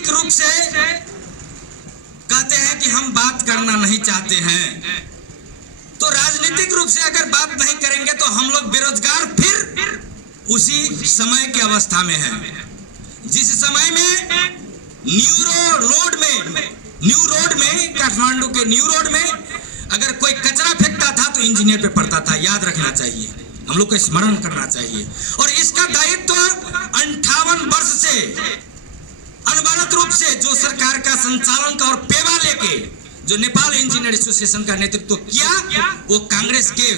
राजनीतिक रूप से कहते हैं कि हम बात करना नहीं चाहते हैं, तो राजनीतिक रूप से अगर बात नहीं करेंगे तो हम लोग बेरोजगार फिर उसी समय की अवस्था में हैं। जिस समय में न्यू रोड में काठमांडू के न्यू रोड में अगर कोई कचरा फेंकता था तो इंजीनियर पे पड़ता था, याद रखना चाहिए, हम लोग को स्मरण करना चाहिए। और इसका दायित्व 58 वर्ष से अनवरत रूप से जो सरकार का संचालन का और पेवा लेके जो नेपाल इंजीनियर एसोसिएशन का नेतृत्व किया, वो कांग्रेस के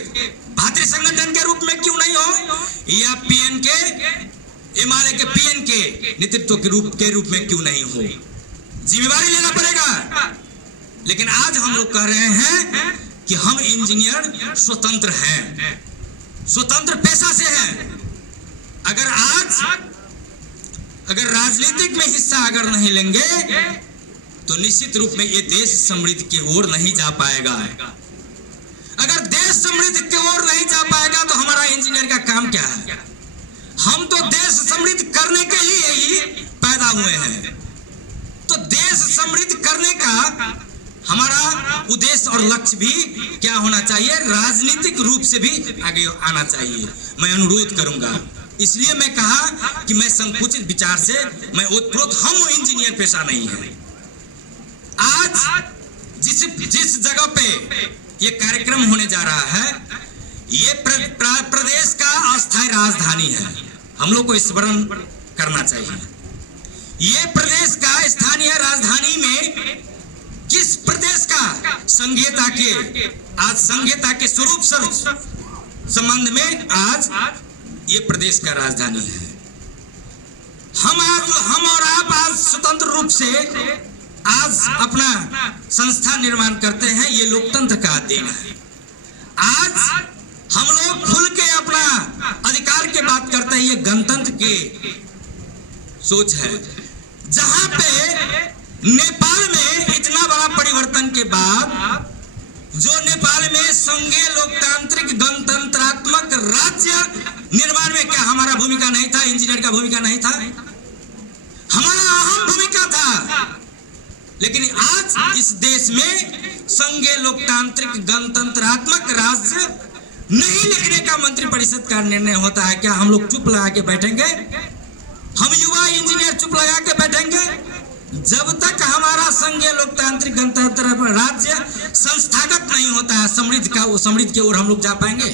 भातृ संगठन के रूप में क्यों नहीं हो, या पीएन के हिमालय के पीएन के नेतृत्व के रूप में क्यों नहीं हो, जिम्मेवारी लेना पड़ेगा। लेकिन आज हम लोग कह रहे हैं कि हम इंजीनियर स्वतंत्र हैं, स्वतंत्र पेशा से हैं। अगर राजनीतिक में हिस्सा अगर नहीं लेंगे तो निश्चित रूप में ये देश समृद्धि की ओर नहीं जा पाएगा। अगर देश समृद्धि की ओर नहीं जा पाएगा तो हमारा इंजीनियर का काम क्या है? हम तो देश समृद्ध करने के लिए ही पैदा हुए हैं, तो देश समृद्ध करने का हमारा उद्देश्य और लक्ष्य भी क्या होना चाहिए? राजनीतिक रूप से भी आगे आना चाहिए। मैं अनुरोध करूंगा, इसलिए मैं कहा कि मैं संकुचित विचार से मैं ओतप्रोत, हम इंजीनियर पेशा नहीं है। आज जिस जगह पे ये कार्यक्रम होने जा रहा है, ये प्रदेश का अस्थायी राजधानी है, हम लोग को स्मरण करना चाहिए। ये प्रदेश का स्थानीय राजधानी में किस प्रदेश का संघीयता के स्वरूप संबंध में आज ये प्रदेश का राजधानी है। हम और आप आज स्वतंत्र रूप से आज अपना संस्था निर्माण करते हैं, ये लोकतंत्र का देन है। आज हम लोग खुल के अपना अधिकार की बात करते हैं, ये गणतंत्र की सोच है। जहां पे नेपाल में इतना बड़ा परिवर्तन के बाद जो नेपाल में संघीय लोकतांत्रिक गणतंत्रात्मक राज्य निर्माण में क्या हमारा भूमिका नहीं था? इंजीनियर का भूमिका नहीं था? हमारा अहम भूमिका था। लेकिन आज इस देश में संघीय लोकतांत्रिक गणतंत्रात्मक राज्य नहीं लिखने का मंत्रिपरिषद का निर्णय होता है। क्या हम लोग चुप लगा के बैठेंगे? हम युवा इंजीनियर चुप लगा के बैठेंगे? जब तक हमारा संघीय लोकतांत्रिक गणतंत्र राज्य संस्थागत नहीं होता है समृद्ध की ओर हम लोग जा पाएंगे?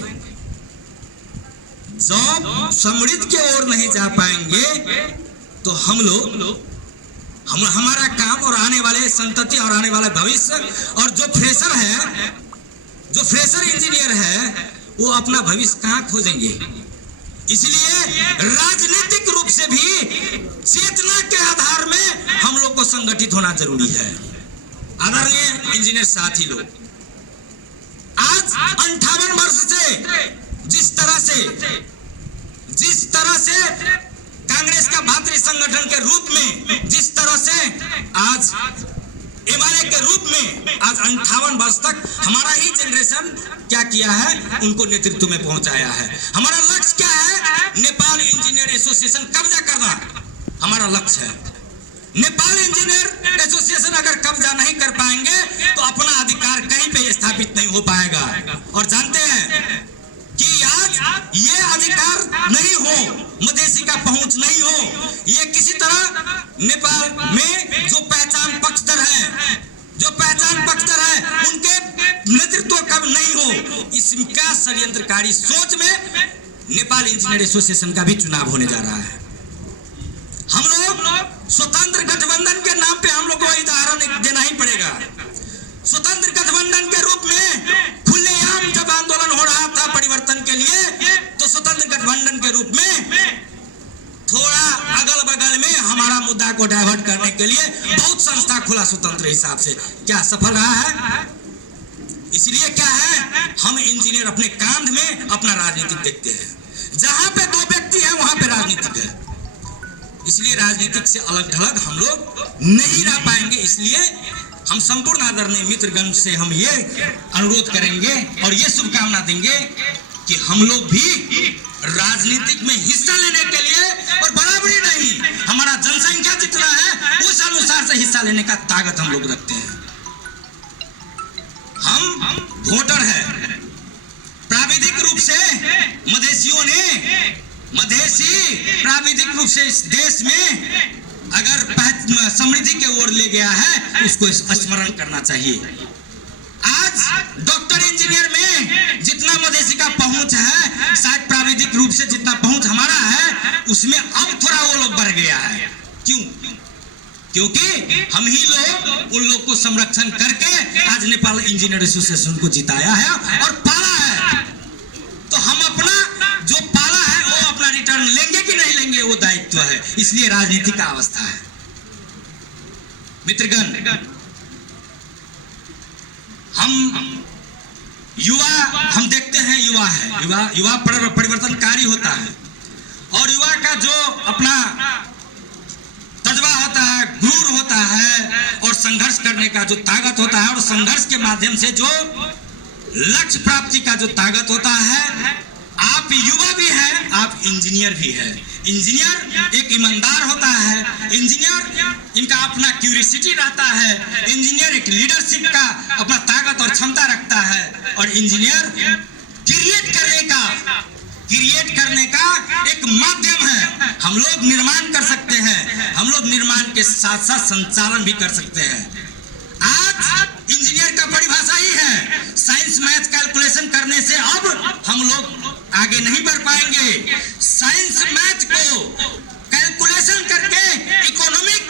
जब समृद्ध की ओर नहीं जा पाएंगे तो हमारा काम और आने वाले संतति और आने वाला भविष्य और जो फ्रेशर इंजीनियर है वो अपना भविष्य कहाँ खोजेंगे? इसलिए राजनीतिक रूप से भी चेतना के आधार में हम लोग को संगठित होना जरूरी है। आदरणीय इंजीनियर साथी लोग, आज 58 वर्ष से जिस तरह से कांग्रेस का भातृ संगठन के रूप में जिस तरह से आज हिमालय के रूप में आज 58 वर्ष तक हमारा ही जनरेशन क्या किया है, उनको नेतृत्व में पहुंचाया है। हमारा लक्ष्य क्या है? नेपाल इंजीनियर एसोसिएशन कब्जा करना हमारा लक्ष्य है। नेपाल इंजीनियर एसोसिएशन अगर कब्जा नहीं कर पाएंगे तो अपना अधिकार कहीं पे स्थापित नहीं हो पाएगा। और जानते हैं कि आज ये अधिकार नहीं हो, मधेसी का पहुंच नहीं हो, ये किसी तरह नेपाल में जो पहचान पक्षधर है उनके नेतृत्व कब नहीं हो, इसका षड्यंत्रकारी सोच में नेपाल इंजीनियर एसोसिएशन का भी चुनाव होने जा रहा है। हम लोग स्वतंत्र गठबंधन के नाम पे हम लोग को उदाहरण देना ही पड़ेगा। स्वतंत्र गठबंधन के रूप में खुलेआम जब आंदोलन हो रहा था परिवर्तन के लिए, तो स्वतंत्र गठबंधन के रूप में थोड़ा अगल बगल में हमारा मुद्दा को डाइवर्ट करने के लिए बहुत संस्था खुला स्वतंत्र हिसाब से, क्या सफल रहा है? इसलिए क्या है, हम इंजीनियर अपने कांध में अपना राजनीतिक देखते हैं। जहां पे दो व्यक्ति हैं वहां पे राजनीतिक है। इसलिए राजनीतिक से अलग थलग हम लोग नहीं रह पाएंगे। इसलिए हम संपूर्ण आदरणीय मित्रगण से हम ये अनुरोध करेंगे और ये शुभकामना देंगे कि हम लोग भी राजनीतिक में हिस्सा लेने के लिए, और बराबरी नहीं, हमारा जनसंख्या जितना है उस अनुसार परीक्षा लेने का ताकत हम लोग रखते हैं। हम वोटर हैं। प्राविधिक रूप से मधेसियों ने प्राविधिक रूप से इस देश में अगर समृद्धि के ओर ले गया है, उसको स्मरण करना चाहिए। आज डॉक्टर इंजीनियर में जितना मधेसी का पहुंच है, शायद प्राविधिक रूप से जितना पहुंच हमारा है, उसमें अब थोड़ा वो लोग बढ़ गया है। क्यों? क्योंकि हम ही लोग उन लोग को संरक्षण करके आज नेपाल इंजीनियर एसोसिएशन को जिताया है और पाला है। तो हम अपना जो पाला है वो अपना रिटर्न लेंगे कि नहीं लेंगे, वो दायित्व है। इसलिए राजनीति का अवस्था है। मित्रगण, हम युवा, हम देखते हैं युवा परिवर्तनकारी होता है और युवा का जो अपना तजबा होता है, गुरूर होता है और संघर्ष करने का जो ताकत होता है और संघर्ष के माध्यम से जो लक्ष्य प्राप्ति का जो ताकत होता है। आप युवा भी हैं, आप इंजीनियर भी हैं। इंजीनियर एक ईमानदार होता है, इंजीनियर इनका अपना क्यूरियोसिटी रहता है, इंजीनियर एक लीडरशिप का अपना ताकत और क्षमता रखता है और इंजीनियर क्रिएट करने का एक माध्यम है। हम लोग निर्माण कर सकते हैं, हम लोग निर्माण के साथ साथ संचालन भी कर सकते हैं। आज इंजीनियर का परिभाषा ही है, साइंस मैथ कैलकुलेशन करने से अब हम लोग आगे नहीं बढ़ पाएंगे। साइंस मैथ को कैलकुलेशन करके इकोनॉमिक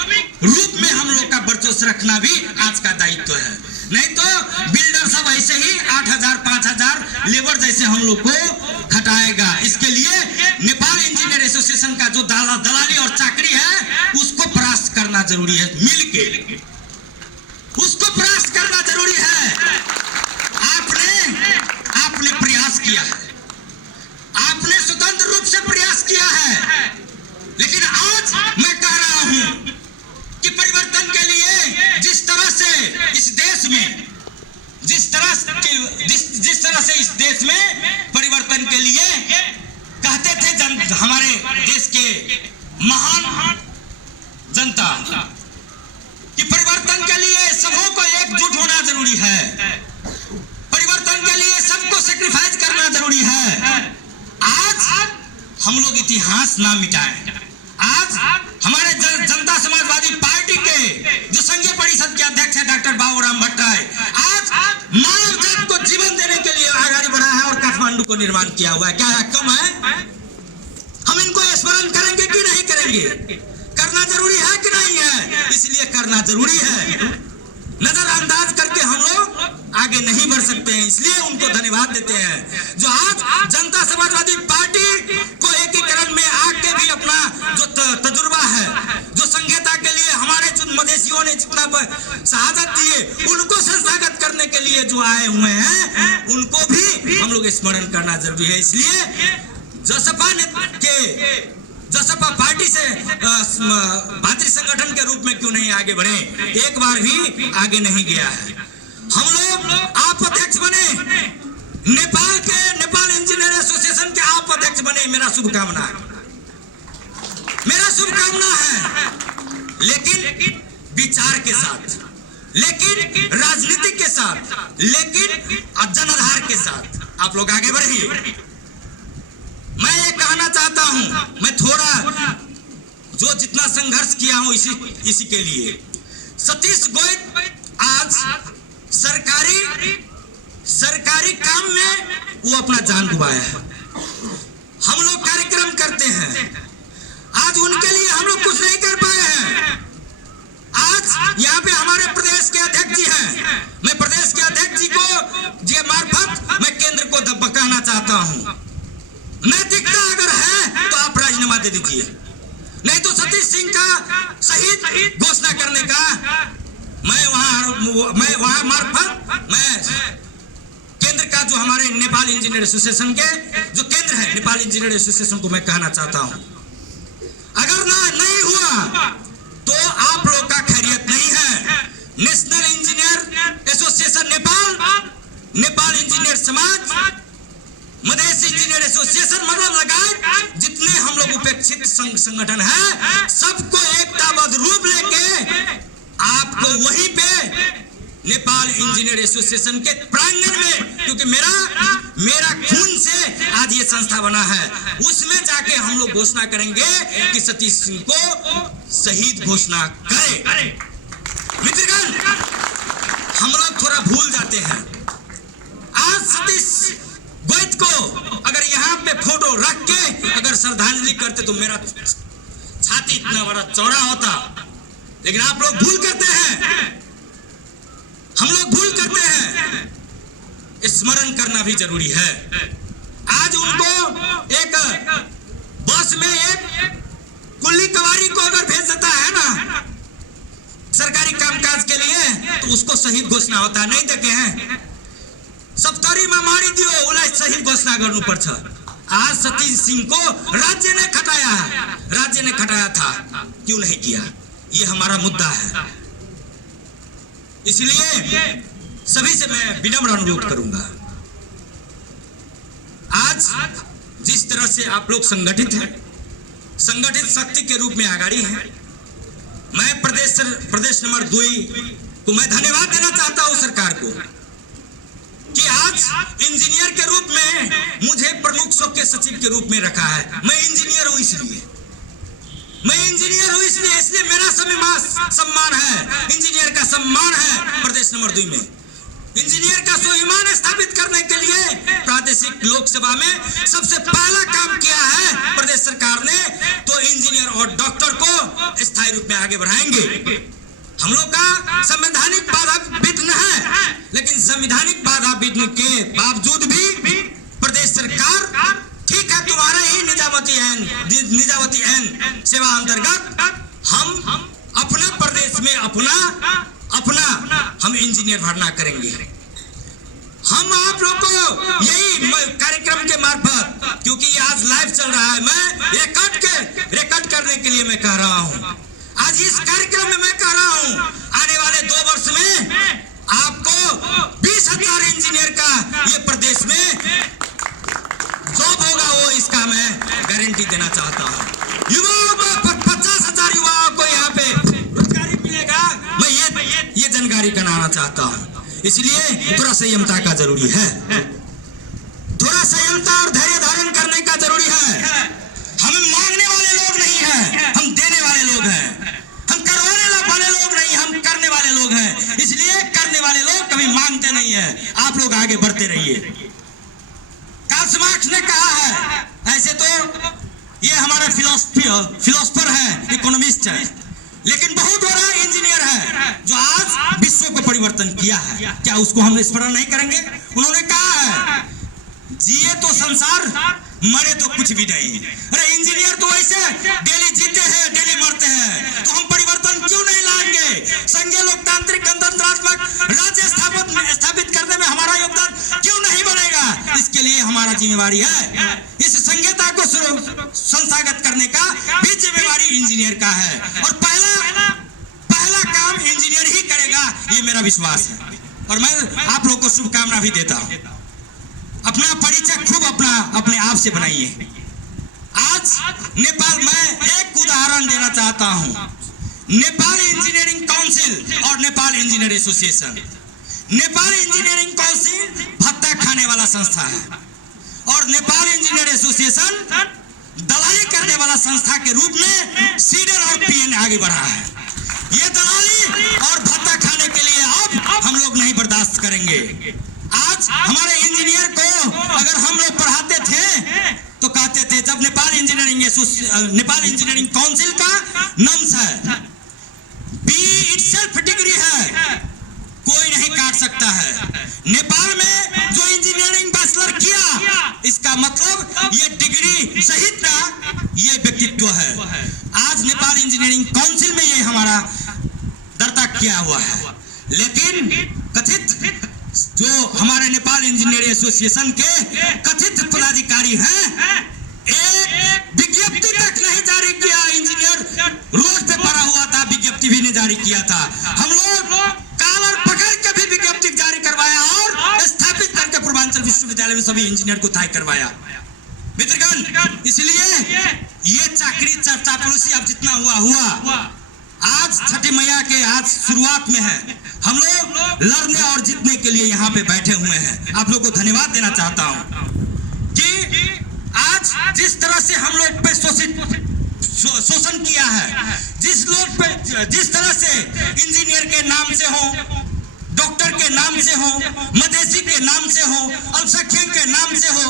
रूप में हम लोग का वर्चस्व रखना भी आज का दायित्व है। नहीं तो बिल्डर सब ऐसे ही 8,000 5,000 लेबर जैसे हम लोग को खटाएगा। इसके लिए नेपाल इंजीनियर एसोसिएशन का जो दलाली और चाकरी है, उसको परास्त करना जरूरी है। मिलके उसको परास्त करना जरूरी है। आपने प्रयास किया है, आपने स्वतंत्र रूप से प्रयास किया है, लेकिन आज मैं कह रहा हूं कि परिवर्तन के लिए जिस तरह से इस देश में परिवर्तन के लिए कहते थे हमारे देश के महान जनता कि परिवर्तन के लिए सबों को एकजुट होना जरूरी है, परिवर्तन के लिए सबको सेक्रीफाइस करना जरूरी है। आज हम लोग इतिहास ना मिटाएं। आज हमारे जनता समाजवादी पार्टी के जो संघीय परिषद के अध्यक्ष है डॉक्टर बाबूराम भट्टराय, आज मानव जाति को जीवन देने के लिए आगे बढ़ा है और काठमांडू को निर्माण किया हुआ है। क्या है कम है? हम इनको स्मरण करेंगे कि नहीं करेंगे? करना जरूरी है कि नहीं है? इसलिए करना जरूरी है। नजरअंदाज करके हम लोग आगे नहीं बढ़ सकते हैं, इसलिए उनको धन्यवाद देते हैं जो आज जनता समाजवादी पार्टी को एकीकरण में आके भी अपना जो तजुर्बा है, जो संघीयता के लिए हमारे मधेसियों ने जितना शहादत दिए, उनको संस्थागत करने के लिए जो आए हुए हैं, उनको भी हम लोग स्मरण करना जरूरी है। इसलिए जसपा पार्टी से भातृ संगठन के रूप में क्यों नहीं आगे बढ़े, एक बार भी आगे नहीं गया है। हम लोग आप अध्यक्ष बने, नेपाल इंजीनियर एसोसिएशन के आप अध्यक्ष बने, मेरा शुभकामना है। लेकिन विचार के साथ, लेकिन राजनीति के साथ, लेकिन जनाधार के साथ आप लोग आगे बढ़िए। मैं ये कहना चाहता हूं, मैं थोड़ा जो जितना संघर्ष किया हूं इसी के लिए। सतीश गोयत आज सरकारी काम में वो अपना जान गंवाया है। हम लोग कार्यक्रम करते हैं, आज उनके लिए हम लोग कुछ नहीं कर पाए हैं। आज यहाँ पे हमारे प्रदेश के अध्यक्ष जी हैं, मैं प्रदेश के अध्यक्ष जी को जी मार्फत मैं केंद्र को कहना चाहता हूँ, नैतिकता अगर है तो आप राजीनामा दे दीजिए, नहीं तो सतीश सिंह का शहीद घोषणा करने का मैं वहां मार्फत मैं केंद्र का जो हमारे नेपाल इंजीनियर एसोसिएशन के जो केंद्र है नेपाल इंजीनियर एसोसिएशन को मैं कहना चाहता हूं, अगर नहीं हुआ तो आप लोग का खैरियत नहीं है। National engineer association Nepal engineer समाज, मधेश इंजीनियर एसोसिएशन मतलब लगाए जितने हम लोग उपेक्षित संगठन है, सबको एकताबद्ध रूप लेके आप आपको वहीं पे नेपाल इंजीनियर एसोसिएशन के प्रांगण में, क्योंकि मेरा खून से आज ये संस्था बना है, उसमें जाके हम लोग घोषणा करेंगे कि सतीश सिंह को शहीद घोषणा करें। मित्रगण, हम लोग थोड़ा भूल जाते हैं। आज सतीश गोयत को अगर यहाँ पे फोटो रख के अगर श्रद्धांजलि करते तो मेरा छाती इतना बड़ा चौड़ा होता, लेकिन आप लोग भूल करते हैं, हम लोग भूल करते हैं। स्मरण करना भी जरूरी है। आज उनको एक बस में एक कुल्ली कवारी को अगर भेज देता है ना सरकारी कामकाज के लिए, तो उसको शहीद घोषणा होता है। नहीं देखे हैं सप्तरी में मारी दियो उलाई शहीद घोषणा करनु पर्छ। आज सतीश सिंह को राज्य ने खटाया है, राज्य ने खटाया था, क्यों नहीं किया? ये हमारा मुद्दा है। इसलिए सभी से मैं विनम्र अनुरोध करूंगा, आज जिस तरह से आप लोग संगठित हैं, संगठित शक्ति के रूप में आगाड़ी हैं, मैं प्रदेश नंबर 2 को मैं धन्यवाद देना चाहता हूं सरकार को कि आज इंजीनियर के रूप में मुझे प्रमुख के सचिव के रूप में रखा है। मैं इंजीनियर हूं इसलिए मेरा सम्मान है, इंजीनियर का सम्मान है। प्रदेश नंबर 2 में इंजीनियर का स्वाभिमान स्थापित करने के लिए प्रादेशिक लोकसभा में सबसे पहला काम किया है प्रदेश सरकार ने, तो इंजीनियर और डॉक्टर को स्थायी रूप में आगे बढ़ाएंगे। हम लोग का संवैधानिक बाधा विघ्न है, लेकिन संवैधानिक बाधा विघ्न के बावजूद भी प्रदेश सरकार, ठीक है, तुम्हारे ही निजामती एन सेवा अंतर्गत हम अपने प्रदेश में अपना हम इंजीनियर भरना करेंगे। हम आप लोग को यही कार्यक्रम के मार्फत, क्योंकि ये आज लाइव चल रहा है, मैं रिकॉर्ड करने के लिए मैं कह रहा हूं। आज इस कार्यक्रम में मैं कह रहा हूं, आने वाले 2 वर्ष में आपको 20,000 इंजीनियर का ये प्रदेश में जॉब होगा, वो इसका मैं गारंटी देना चाहता हूं। युवाओं को 50,000 युवाओं को यहाँ पे रोजगारी मिलेगा, मैं ये जानकारी कराना चाहता हूं। इसलिए थोड़ा संयमता का जरूरी है, थोड़ा संयमता और धैर्य धारण करने का जरूरी है। हम मांगने वाले लोग नहीं हैं, हम देने वाले लोग हैं। हम करवाने वाले लोग नहीं, हम करने वाले लोग हैं। इसलिए करने वाले लोग कभी मांगते नहीं है। आप लोग आगे बढ़ते रहिए। कार्ल मार्क्स ने कहा है, ऐसे तो ये हमारा फिलोसफर है, इकोनॉमिस्ट है, लेकिन बहुत बड़ा इंजीनियर है जो आज विश्व को परिवर्तन किया है। क्या उसको हम स्मरण नहीं करेंगे? उन्होंने कहा है, जिए तो संसार, मरे तो कुछ भी नहीं। अरे इंजीनियर तो ऐसे डेली जीते हैं, डेली मरते हैं, तो हम परिवर्तन क्यों नहीं लाएंगे? संघीय लोकतांत्रिक गणतंत्रात्मक राज्य स्थापित करने में हमारा योगदान क्यों नहीं बनेगा? इसके लिए हमारा जिम्मेवारी है। इस संहिता को संस्थागत करने का भी जिम्मेवारी इंजीनियर का है, और पहला काम इंजीनियर ही करेगा, ये मेरा विश्वास है। और मैं आप लोग को शुभकामना भी देता हूं। अपना परिचय खूब अपने आप से बनाइए। आज नेपाल में एक उदाहरण देना चाहता हूं, नेपाल इंजीनियरिंग काउंसिल और Nepal engineer association. Nepal engineering council भत्ता खाने वाला संस्था है, और नेपाल इंजीनियर एसोसिएशन दलाली करने वाला संस्था के रूप में सीडर और पीएन आगे बढ़ा है। ये दलाली और भत्ता खाने के लिए अब हम लोग नहीं बर्दाश्त करेंगे। आज हमारे इंजीनियर को अगर हम लोग पढ़ाते थे तो कहते थे, जब नेपाल इंजीनियरिंग काउंसिल का नम्स है, बी इटसेल्फ डिग्री है, कोई नहीं काट सकता है। नेपाल में जो इंजीनियरिंग बैचलर किया, इसका मतलब ये डिग्री सहित का ये व्यक्तित्व है। आज नेपाल इंजीनियरिंग काउंसिल में ये हमारा दर्ता किया हुआ है, लेकिन कथित जो हमारे नेपाल इंजीनियर एसोसिएशन के कथित पदाधिकारी हैं, एक विज्ञप्ति तक नहीं जारी किया। इंजीनियर रोड पे पड़ा हुआ था, विज्ञप्ति भी नहीं जारी किया था। हम लोग कॉलर पकड़ के भी विज्ञप्ति जारी करवाया और स्थापित करके पूर्वांचल विश्वविद्यालय में सभी इंजीनियर को तय करवाया। मित्रगण, इसलिए ये चाकरी चापलूसी अब जितना हुआ, आज छठी मैया के आज शुरुआत में है। हम लोग लड़ने और जीतने के लिए यहाँ पे बैठे हुए हैं। आप लोग को धन्यवाद देना चाहता हूँ कि आज जिस तरह से हम लोग पे शोषण किया है, जिस तरह से इंजीनियर के नाम से हो, डॉक्टर के नाम से हो, मदेशी के नाम से हो, अल्पसंख्यक के नाम से हो,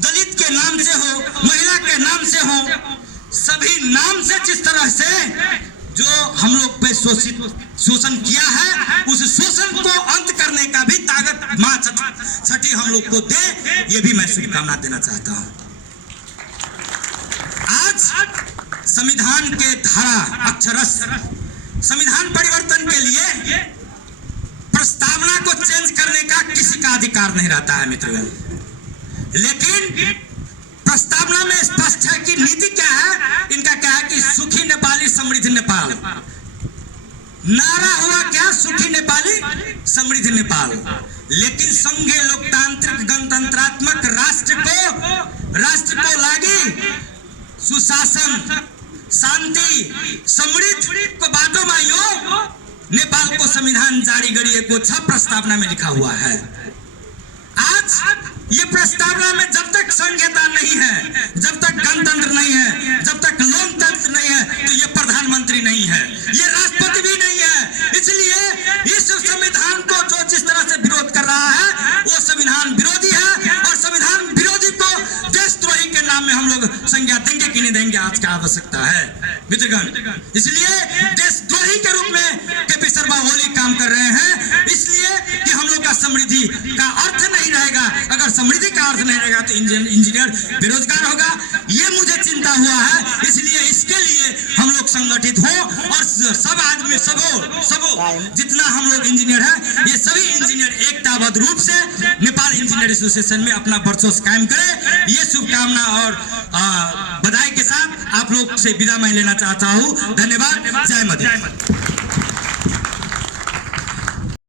दलित के नाम से हो, महिला के नाम से हो, सभी नाम से जिस तरह से जो हम लोग पे शोषण किया है, उस शोषण को अंत करने का भी ताकत मां छठी हम लोग को दे, ये भी मैं शुभकामना देना चाहता हूं। आज संविधान के धारा अक्षरश संविधान परिवर्तन के लिए प्रस्तावना को चेंज करने का किसी का अधिकार नहीं रहता है मित्रगण, लेकिन प्रस्तावना में स्पष्ट है कि नीति क्या है। इनका क्या है कि सुखी नेपाली समृद्ध नेपाल, नारा हुआ क्या, सुखी नेपाली समृद्ध नेपाल। लेकिन संघीय लोकतांत्रिक गणतंत्रात्मक राष्ट्र को लागी सुशासन शांति समृद्ध को बाटो में यो नेपाल को संविधान जारी गरिए को 6 प्रस्तावना में लिखा हुआ है। आज ये प्रस्तावना में जब तक संहिता नहीं है, जब तक गणतंत्र नहीं है, जब तक लोकतंत्र नहीं है, तो ये प्रधानमंत्री नहीं है, ये राष्ट्रपति भी नहीं है। इसलिए इस संविधान को जो जिस तरह से विरोध कर रहा है वो संविधान विरोधी है, और संविधान विरोधी को देशद्रोही के नाम में हम लोग संज्ञा देंगे कि नहीं देंगे, आज का आवश्यकता है मित्रगण। इसलिए देशद्रोही के रूप में केपी शर्मा ओली काम कर रहे हैं, इसलिए कि हम लोग का समृद्धि का अर्थ नहीं रहेगा। अगर समृद्धि का अर्थ नहीं रहेगा तो इंजीनियर बेरोजगार होगा, ये मुझे चिंता हुआ है। इसलिए इसके लिए हम लोग संगठित हो और सब आदमी सबो जितना हम लोग इंजीनियर है, ये सभी इंजीनियर एकताबद्ध रूप से नेपाल इंजीनियर एसोसिएशन में अपना वर्चस्व कायम करे। ये शुभकामना और बधाई के साथ आप लोग से विदा मैं लेना चाहता हूँ। धन्यवाद। जय मधु।